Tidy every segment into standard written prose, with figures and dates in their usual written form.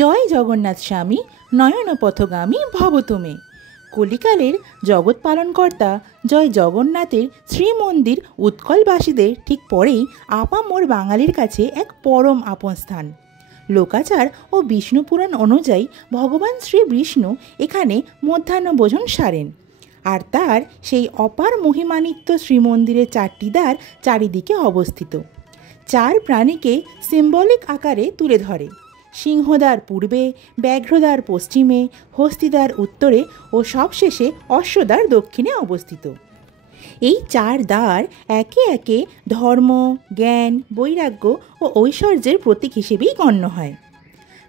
জয় জগন্নাথ স্বামী নয়ন পথগামী ভব তুমি। কলিকালের জগৎ পালনকর্তা জয় জগন্নাথের শ্রীমন্দির উৎকলবাসীদের ঠিক পরেই আপামর বাঙালির কাছে এক পরম আপন স্থান। লোকাচার ও বিষ্ণু পুরাণ অনুযায়ী ভগবান শ্রী বিষ্ণু এখানে মধ্যাহ্নভোজন সারেন, আর তার সেই অপার মহিমান্বিত শ্রীমন্দিরের চারটি দ্বার চারিদিকে অবস্থিত। চার প্রাণীকে সিম্বলিক আকারে তুলে ধরে। সিংহদ্বার পূর্বে, ব্যাঘ্রদ্বার পশ্চিমে, হস্তিদ্বার উত্তরে ও সবশেষে অশ্বদ্বার দক্ষিণে অবস্থিত। এই চার দ্বার একে একে ধর্ম, জ্ঞান, বৈরাগ্য ও ঐশ্বর্যের প্রতীক হিসেবেই গণ্য হয়।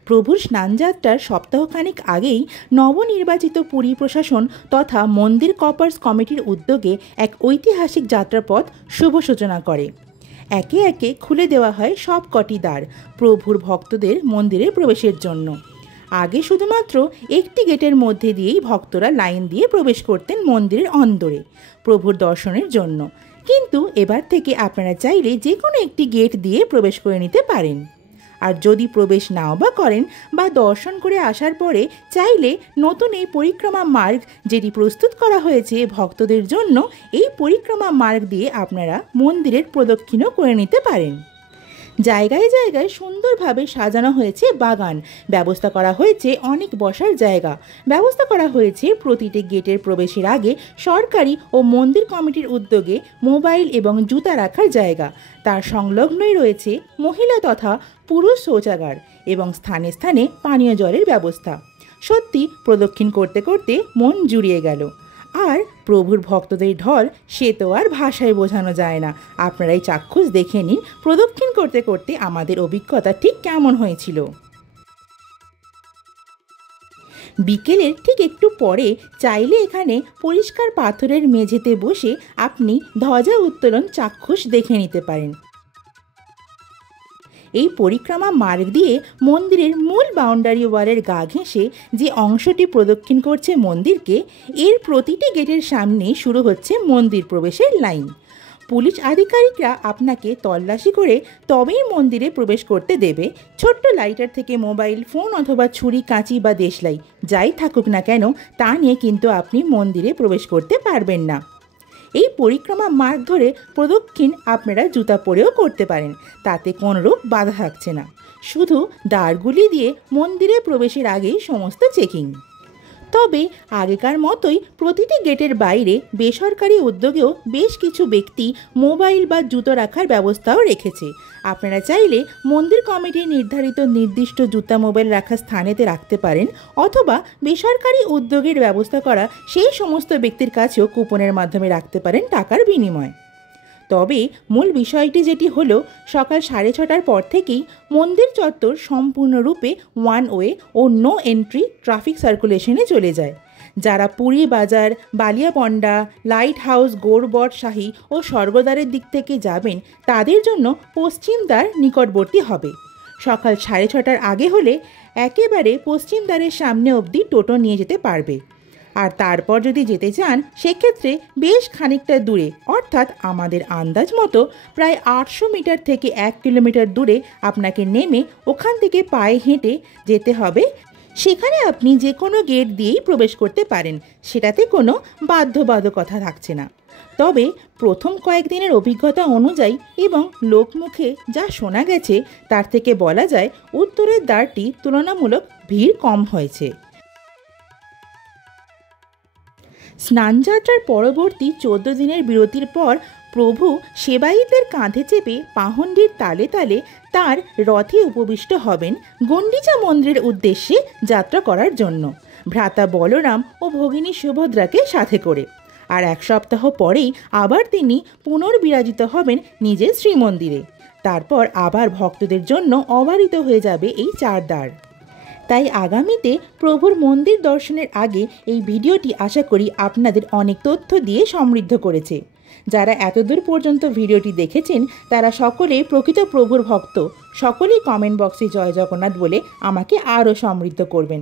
প্রভুর স্নানযাত্রার সপ্তাহখানেক আগেই নবনির্বাচিত পুরী প্রশাসন তথা মন্দির কপার্স কমিটির উদ্যোগে এক ঐতিহাসিক যাত্রাপথ শুভ সূচনা করে। একে একে খুলে দেওয়া হয় সব কটি দ্বার প্রভুর ভক্তদের মন্দিরে প্রবেশের জন্য। আগে শুধুমাত্র একটি গেটের মধ্যে দিয়েই ভক্তরা লাইন দিয়ে প্রবেশ করতেন মন্দিরের অন্দরে প্রভুর দর্শনের জন্য, কিন্তু এবার থেকে আপনারা চাইলে যে কোনো একটি গেট দিয়ে প্রবেশ করে নিতে পারেন। আর যদি প্রবেশ নাও বা করেন বা দর্শন করে আসার পরে চাইলে নতুন এই পরিক্রমা মার্গ যেটি প্রস্তুত করা হয়েছে ভক্তদের জন্য, এই পরিক্রমা মার্গ দিয়ে আপনারা মন্দিরের প্রদক্ষিণও করে নিতে পারেন। জায়গায় জায়গায় সুন্দরভাবে সাজানো হয়েছে বাগান, ব্যবস্থা করা হয়েছে অনেক বসার জায়গা, ব্যবস্থা করা হয়েছে প্রতিটি গেটের প্রবেশের আগে সরকারি ও মন্দির কমিটির উদ্যোগে মোবাইল এবং জুতা রাখার জায়গা। তার সংলগ্নই রয়েছে মহিলা তথা পুরুষ শৌচাগার এবং স্থানে স্থানে পানীয় জলের ব্যবস্থা। সত্যি প্রদক্ষিণ করতে করতে মন জুড়িয়ে গেল। আর প্রভুর ভক্তদের ঢল সে তো আর ভাষায় বোঝানো যায় না। আপনারাই চাক্ষুষ দেখে নিন প্রদক্ষিণ করতে করতে আমাদের অভিজ্ঞতা ঠিক কেমন হয়েছিল। বিকেলের ঠিক একটু পরে চাইলে এখানে পরিষ্কার পাথরের মেঝেতে বসে আপনি ধ্বজা উত্তোলন চাক্ষুষ দেখে নিতে পারেন। এই পরিক্রমা মার্গ দিয়ে মন্দিরের মূল বাউন্ডারি ওয়ালের গা ঘেঁষে যে অংশটি প্রদক্ষিণ করছে মন্দিরকে, এর প্রতিটি গেটের সামনে শুরু হচ্ছে মন্দির প্রবেশের লাইন। পুলিশ আধিকারিকরা আপনাকে তল্লাশি করে তবেই মন্দিরে প্রবেশ করতে দেবে। ছোট্ট লাইটার থেকে মোবাইল ফোন অথবা ছুরি, কাঁচি বা দেশলাই যাই থাকুক না কেন, তা নিয়ে কিন্তু আপনি মন্দিরে প্রবেশ করতে পারবেন না। এই পরিক্রমা মার্গ ধরে প্রদক্ষিণ আপনারা জুতা পরেও করতে পারেন, তাতে কোনোরূপ বাধা থাকছে না। শুধু দ্বারগুলি দিয়ে মন্দিরে প্রবেশের আগেই সমস্ত চেকিং। তবে আগেকার মতোই প্রতিটি গেটের বাইরে বেসরকারি উদ্যোগেও বেশ কিছু ব্যক্তি মোবাইল বা জুতো রাখার ব্যবস্থাও রেখেছে। আপনারা চাইলে মন্দির কমিটির নির্ধারিত নির্দিষ্ট জুতা মোবাইল রাখার স্থানেতে রাখতে পারেন, অথবা বেসরকারি উদ্যোগের ব্যবস্থা করা সেই সমস্ত ব্যক্তির কাছেও কুপনের মাধ্যমে রাখতে পারেন টাকার বিনিময়ে। তবে মূল বিষয়টি যেটি হলো, সকাল 6:30টার পর থেকেই মন্দির চত্বর সম্পূর্ণরূপে ওয়ান ওয়ে ও নো এন্ট্রি ট্রাফিক সার্কুলেশনে চলে যায়। যারা পুরী বাজার, বালিয়াপন্ডা, লাইট হাউস, গৌরবট শাহী ও স্বর্গদ্বারের দিক থেকে যাবেন তাদের জন্য পশ্চিম দ্বার নিকটবর্তী হবে। সকাল 6:30টার আগে হলে একেবারে পশ্চিম দ্বারের সামনে অবধি টোটো নিয়ে যেতে পারবে। আর তারপর যদি যেতে চান সেক্ষেত্রে বেশ খানিকটা দূরে, অর্থাৎ আমাদের আন্দাজ মতো প্রায় 800 মিটার থেকে 1 কিলোমিটার দূরে আপনাকে নেমে ওখান থেকে পায়ে হেঁটে যেতে হবে। সেখানে আপনি যে কোনো গেট দিয়েই প্রবেশ করতে পারেন, সেটাতে কোনো বাধ্যবাধকতা থাকছে না। তবে প্রথম কয়েকদিনের অভিজ্ঞতা অনুযায়ী এবং লোকমুখে যা শোনা গেছে তার থেকে বলা যায় উত্তরের দ্বারটি তুলনামূলক ভিড় কম হয়েছে। স্নানযাত্রার পরবর্তী 14 দিনের বিরতির পর প্রভু সেবায়িতদের কাঁধে চেপে পাহন্ডির তালে তালে তার রথে উপবিষ্ট হবেন গন্ডিচা মন্দিরের উদ্দেশ্যে যাত্রা করার জন্য, ভ্রাতা বলরাম ও ভগিনী সুভদ্রাকে সাথে করে। আর 1 সপ্তাহ পরেই আবার তিনি পুনর্বিরাজিত হবেন নিজের শ্রীমন্দিরে। তারপর আবার ভক্তদের জন্য অবারিত হয়ে যাবে এই 4 দ্বার। তাই আগামীতে প্রভুর মন্দির দর্শনের আগে এই ভিডিওটি আশা করি আপনাদের অনেক তথ্য দিয়ে সমৃদ্ধ করেছে। যারা এতদূর পর্যন্ত ভিডিওটি দেখেছেন তারা সকলেই প্রকৃত প্রভুর ভক্ত। সকলেই কমেন্ট বক্সে জয় জগন্নাথ বলে আমাকে আরও সমৃদ্ধ করবেন।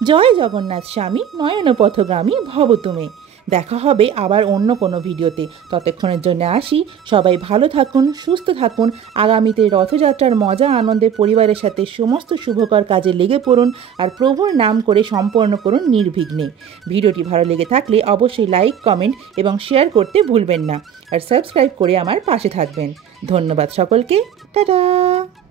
জয় জগন্নাথ স্বামী নয়ন পথগামী ভব তুমি। দেখা হবে আবার অন্য কোনো ভিডিওতে। ততক্ষণের জন্য আসি। সবাই ভালো থাকুন, সুস্থ থাকুন। আগামীতে রথযাত্রার মজা আনন্দে পরিবারের সাথে সমস্ত শুভকর কাজে লেগে পড়ুন আর প্রভুর নাম করে সম্পন্ন করুন নির্বিঘ্নে। ভিডিওটি ভালো লেগে থাকলে অবশ্যই লাইক, কমেন্ট এবং শেয়ার করতে ভুলবেন না। আর সাবস্ক্রাইব করে আমার পাশে থাকবেন। ধন্যবাদ সকলকে। টাটা।